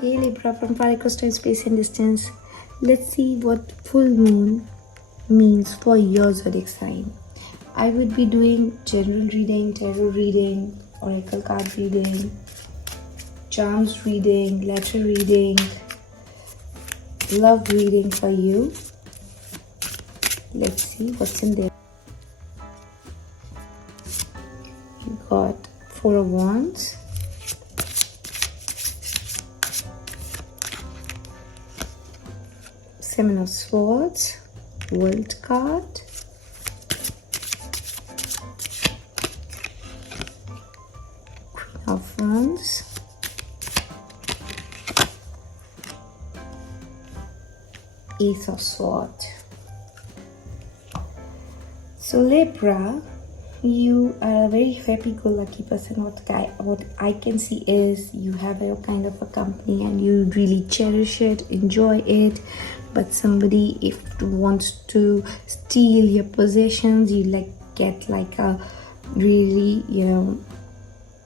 Hey Libra from far across time, space and distance. Let's see what full moon means for your zodiac sign. I would be doing general reading, tarot reading, oracle card reading, charms reading, letter reading, love reading for you. Let's see what's in there. You got Four of Wands, Seven of Swords, World card, Queen of Wands, Ace of Swords. So Libra, you are a very happy-go-lucky person. What I can see is you have a kind of a company and you really cherish it, enjoy it. But somebody, if wants to steal your possessions, you get a really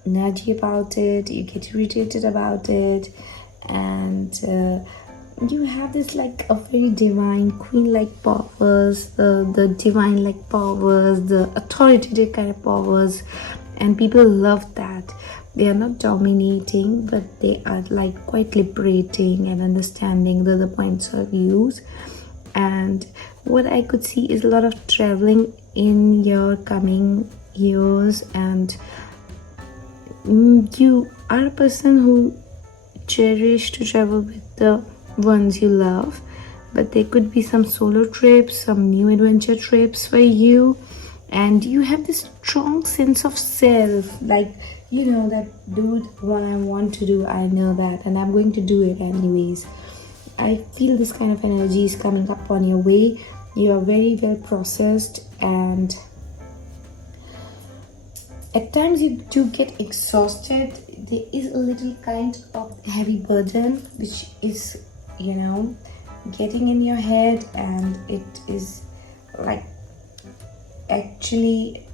nudgy about it. You get irritated about it, and you have this a very divine queen-like powers, the divine-like powers, the authoritative kind of powers, and people love that. They are not dominating, but they are quite liberating and understanding the points of views. And what I could see is a lot of traveling in your coming years, and you are a person who cherish to travel with the ones you love, but there could be some solo trips, some new adventure trips for you, and you have this strong sense of self, that dude, what I want to do, I know that, and I'm going to do it anyways. I feel this kind of energy is coming up on your way. You are very well processed, and at times you do get exhausted. There is a little kind of heavy burden which is getting in your head, and it is actually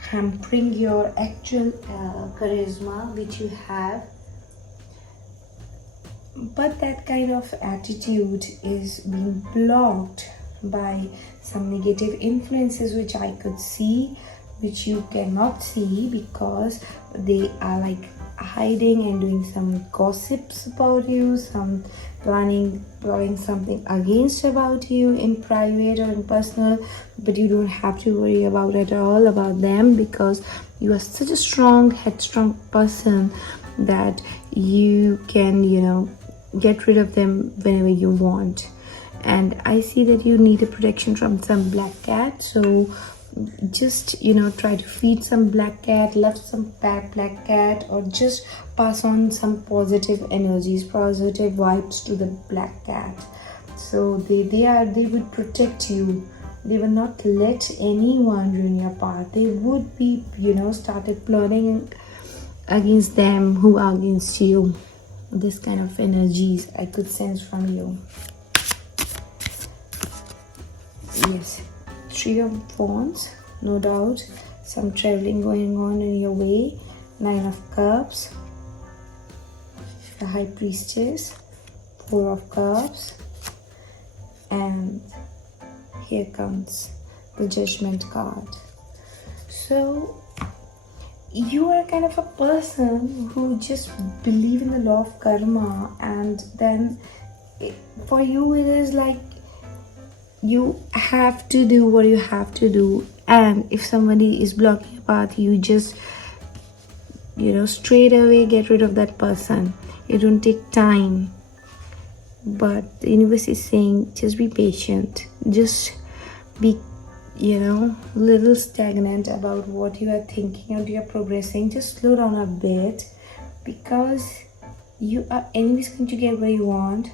hampering your actual charisma which you have. But that kind of attitude is being blocked by some negative influences which I could see, which you cannot see because they are hiding and doing some gossips about you, some plotting something against about you in private or in personal. But you don't have to worry about them, because you are such a strong, headstrong person that you can get rid of them whenever you want. And I see that you need a protection from some black cat, so just try to feed some black cat, love some black cat, or just pass on some positive energies, positive vibes to the black cat. So they would protect you. They will not let anyone ruin your path. They would be started plotting against them who are against you. This kind of energies I could sense from you. Yes, Three of Wands, no doubt, some traveling going on in your way. Nine of Cups, the High Priestess, Four of Cups, and here comes the Judgment card. So you are kind of a person who just believe in the law of karma, and then for you it is you have to do what you have to do. And if somebody is blocking your path, you just straight away get rid of that person. It don't take time, but the universe is saying just be patient, just be little stagnant about what you are thinking, or you are progressing. Just slow down a bit, because you are anyways going to get what you want.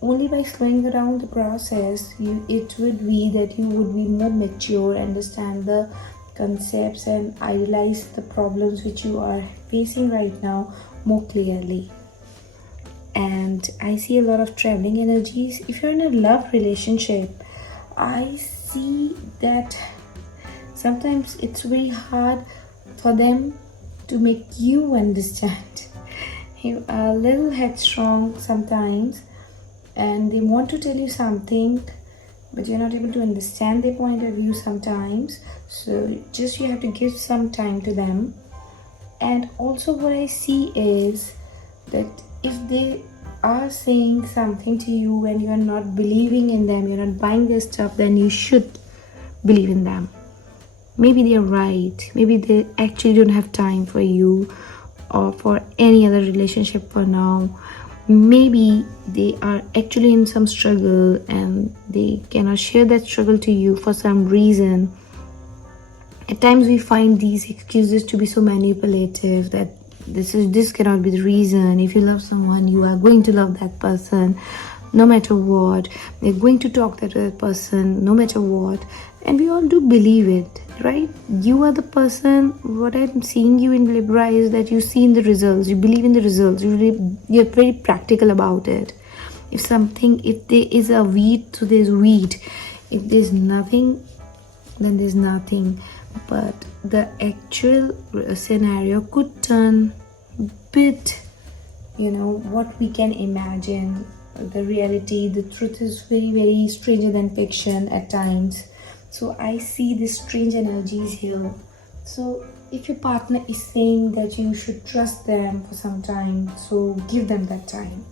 Only by slowing down the process, it would be that you would be more mature, understand the concepts, and idealize the problems which you are facing right now more clearly. And I see a lot of traveling energies. If you're in a love relationship, I see that sometimes it's very hard for them to make you understand. you are a little headstrong sometimes, and they want to tell you something, but you're not able to understand their point of view sometimes. So just you have to give some time to them. And also what I see is that if they are saying something to you and you're not believing in them, you're not buying their stuff, then you should believe in them. Maybe they're right. Maybe they actually don't have time for you or for any other relationship for now. Maybe they are actually in some struggle and they cannot share that struggle to you for some reason. At times we find these excuses to be so manipulative that this cannot be the reason. If you love someone, you are going to love that person no matter what. They're going to talk to that person no matter what. And we all do believe it, right? You are the person. What I'm seeing you in Libra is that you see in the results, you believe in the results, you're very practical about it. If there is a wheat, so there's wheat. If there's nothing, then there's nothing. But the actual scenario could turn a bit, what we can imagine. The reality, the truth is very, very stranger than fiction at times. So I see these strange energies here. So if your partner is saying that you should trust them for some time, so give them that time.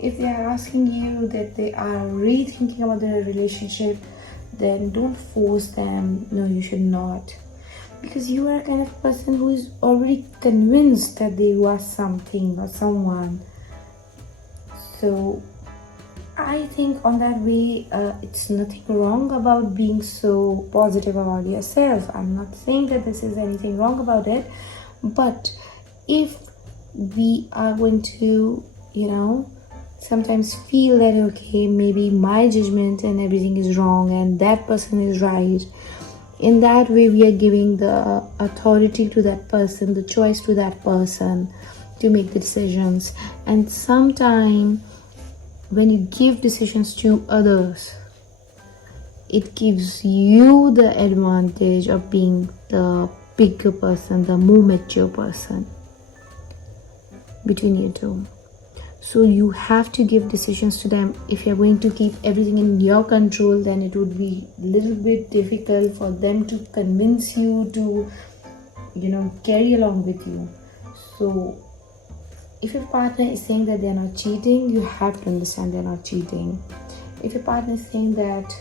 If they are asking you that they are rethinking about their relationship, then don't force them. No, you should not. Because you are a kind of person who is already convinced that they are something or someone. So I think on that way, it's nothing wrong about being so positive about yourself. I'm not saying that this is anything wrong about it. But if we are going to, sometimes feel that, okay, maybe my judgment and everything is wrong and that person is right. In that way, we are giving the authority to that person, the choice to that person to make the decisions. And sometimes when you give decisions to others, it gives you the advantage of being the bigger person, the more mature person between you two. So you have to give decisions to them. If you're going to keep everything in your control, then it would be a little bit difficult for them to convince you to, carry along with you. So if your partner is saying that they're not cheating, you have to understand they're not cheating. If your partner is saying that,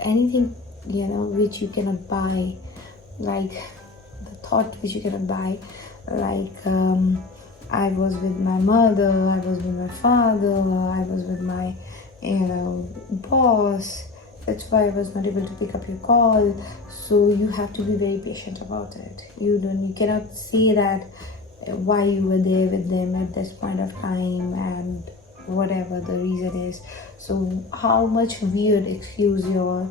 anything, which you cannot buy, like the thought which you cannot buy, like I was with my mother, I was with my father, I was with my boss, that's why I was not able to pick up your call. So you have to be very patient about it. You cannot say that why you were there with them at this point of time and whatever the reason is. So how much weird excuse your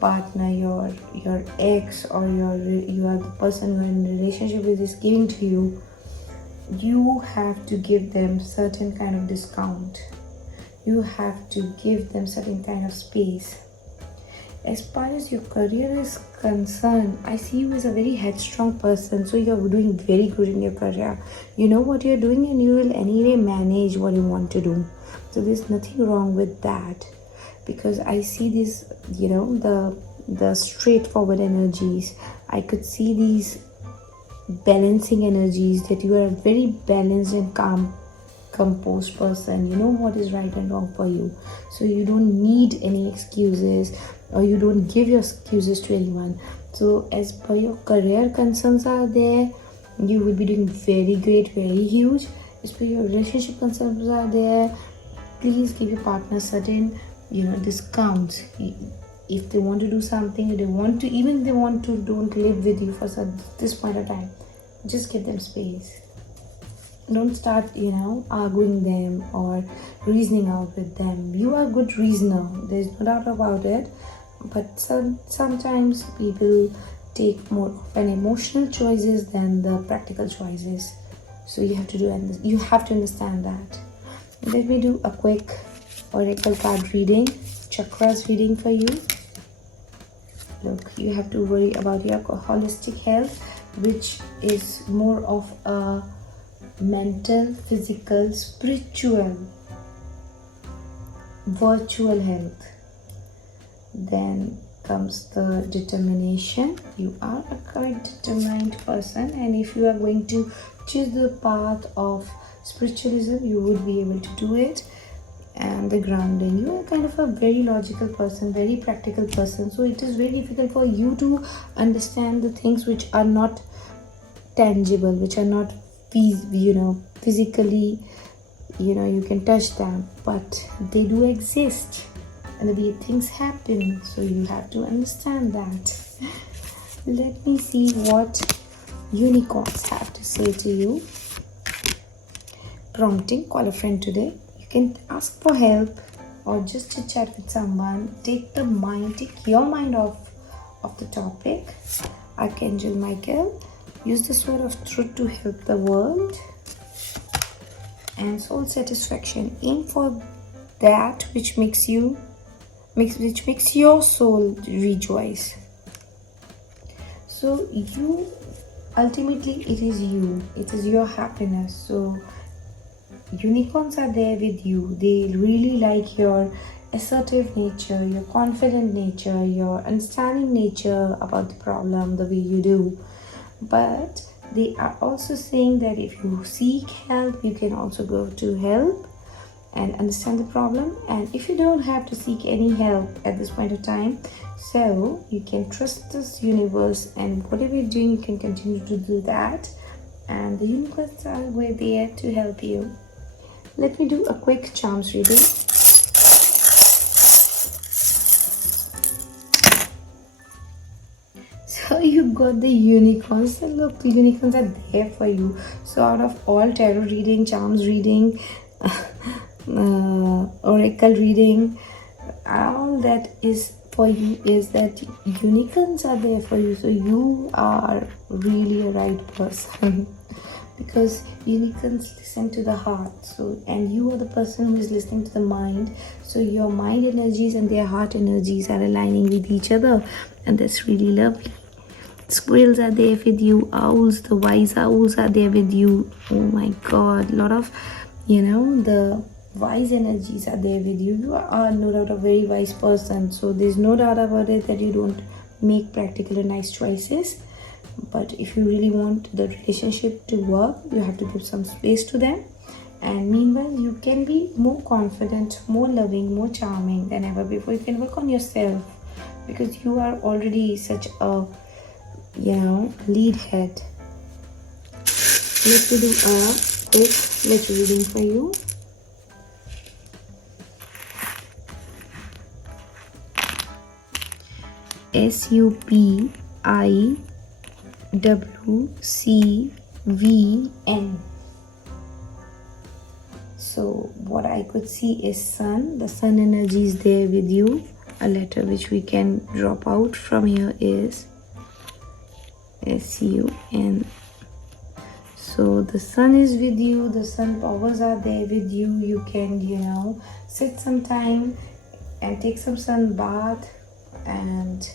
partner, your ex, or you are the person who are in a relationship with is giving to you, you have to give them certain kind of discount. You have to give them certain kind of space. As far as your career is concerned, I see you as a very headstrong person, so you're doing very good in your career. You know what you're doing and you will anyway manage what you want to do. So there's nothing wrong with that. Because I see this, the straightforward energies. I could see these balancing energies, that you are a very balanced and calm, composed person. You know what is right and wrong for you. So you don't need any excuses, or you don't give your excuses to anyone. So as per your career concerns are there, you will be doing very great, very huge. As per your relationship concerns are there, please give your partner certain discounts. If they want to do something, if they want to don't live with you for this point of time, just give them space. Don't start arguing them or reasoning out with them. You are a good reasoner, there's no doubt about it, but sometimes people take more of an emotional choices than the practical choices. So you have to understand that. Let me do a quick oracle card reading, chakras reading for you. Look, you have to worry about your holistic health. which is more of a mental, physical, spiritual, virtual health. Then comes the determination. You are a quite determined person, and if you are going to choose the path of spiritualism, you would be able to do it. And the grounding, you are kind of a very logical person, very practical person, so it is very difficult for you to understand the things which are not tangible, which are not physically, you can touch them, but they do exist and the way things happen, so you have to understand that. Let me see what unicorns have to say to you. Prompting: call a friend today. You can ask for help or just to chat with someone. Take your mind off of the topic. Archangel Michael: use the sword of truth to help the world. And soul satisfaction: aim for that which makes your soul rejoice. So you ultimately, it is your happiness. So unicorns are there with you. They really like your assertive nature, your confident nature, your understanding nature about the problem, the way you do. But they are also saying that if you seek help, you can also go to help and understand the problem. And if you don't have to seek any help at this point of time, so you can trust this universe, and whatever you're doing, you can continue to do that. And the universe are there to help you. Let me do a quick charms reading. So you got the unicorns. So look, the unicorns are there for you. So out of all tarot reading, charms reading, oracle reading, all that is for you is that unicorns are there for you. So you are really a right person. Because unicorns listen to the heart, and you are the person who is listening to the mind. So your mind energies and their heart energies are aligning with each other, and that's really lovely. Squirrels are there with you. Owls, the wise owls are there with you. Oh my god, a lot of the wise energies are there with you. You are no doubt a very wise person, so there's no doubt about it that you don't make practical and nice choices. But if you really want the relationship to work, you have to give some space to them. And meanwhile, you can be more confident, more loving, more charming than ever before. You can work on yourself because you are already such a lead head. Let me do a quick letter reading for you. SUPIWCVN. So what I could see is sun. The sun energy is there with you. A letter which we can drop out from here is SUN. So the sun is with you. The sun powers are there with you. You can sit some time and take some sun bath and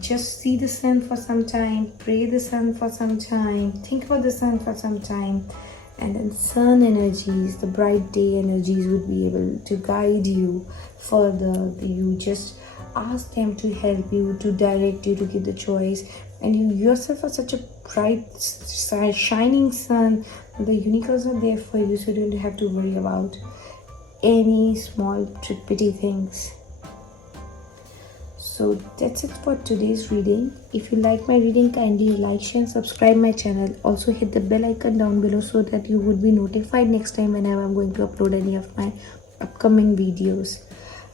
just see the sun for some time, pray the sun for some time, think about the sun for some time, and then sun energies, the bright day energies would be able to guide you further. You just ask them to help you, to direct you, to give the choice, and you yourself are such a bright shining sun. The unicorns are there for you, so you don't have to worry about any small petty things. So that's it for today's reading. If you like my reading, kindly like, share and subscribe my channel. Also hit the bell icon down below so that you would be notified next time whenever I'm going to upload any of my upcoming videos.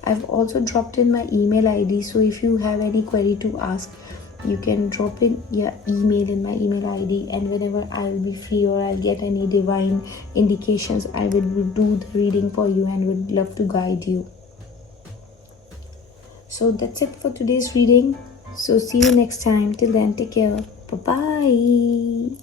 I've also dropped in my email ID, so if you have any query to ask, you can drop in your email in my email ID, and whenever I'll be free or I'll get any divine indications, I will do the reading for you and would love to guide you. So that's it for today's reading. So see you next time. Till then, take care. Bye-bye.